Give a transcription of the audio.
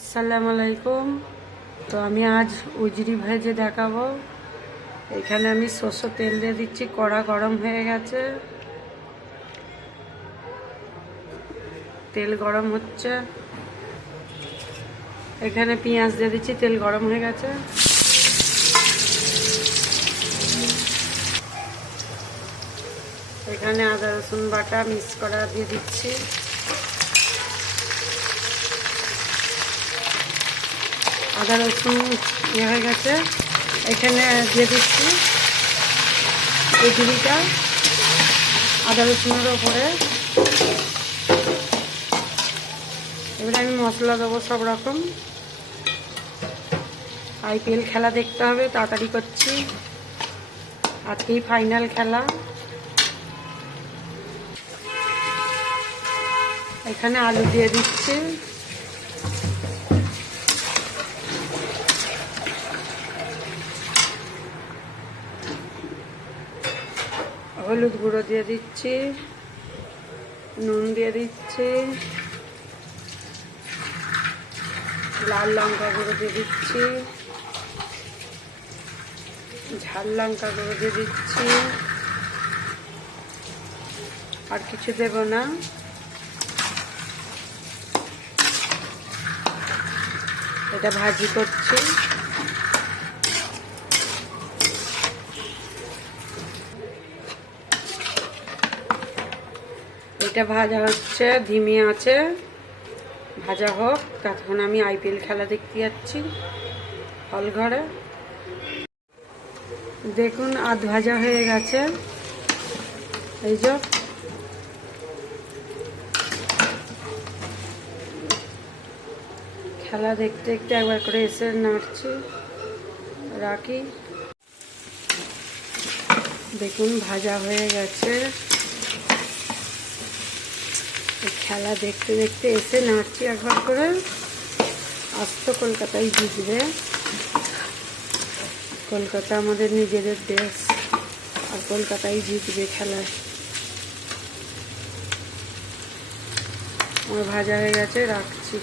আসসালামু আলাইকুম তো আমি আজ উজরি ভেজে দেখাবো। এখানে আমি সর্ষে তেল দিয়ে দিচ্ছি, কড়া গরম হয়ে গেছে। তেল গরম হচ্ছে। এখানে পেঁয়াজ দিয়ে দিচ্ছি, তেল গরম হয়ে গেছে। এখানে আদা রসুন বাটা মিক্স করা দিয়ে দিচ্ছি। আদা রসুন ইয়ে হয়ে গেছে। এখানে দিয়ে দিচ্ছি ইডলিটা আদা রসুনের ওপরে। এবারে আমি মশলা দেবো সব রকম। আইপিএল খেলা দেখতে হবে, তাড়াতাড়ি করছি। আজকেই ফাইনাল খেলা। এখানে আলু দিয়ে দিচ্ছি। হলুদ গুঁড়ো দিয়ে দিচ্ছি, নুন দিয়ে দিচ্ছি, লাল লঙ্কা গুঁড়ো দিয়ে দিচ্ছি, ঝাল লঙ্কা গুঁড়ো দিয়ে দিচ্ছি। আর কিছু দেব না। এটা ভাজি করছি। এটা ভাজা হচ্ছে, ধিমি আছে। ভাজা হোক তখন আমি আইপিএল খেলা দেখতে যাচ্ছি হল ঘরে। দেখুন, আধ ভাজা হয়ে গেছে। এই যে। খেলা দেখতে দেখতে একবার করে এসে নাড়ছি। রাখি। দেখুন, ভাজা হয়ে গেছে। খেলা দেখতে দেখতে এসে নাচছি একবার করে। আস্ত কলকাতায় জিতবে। কলকাতা আমাদের নিজেদের দেশ, আর কলকাতায় জিতবে খেলায় আমার ভাজা হয়ে গেছে, রাখছি।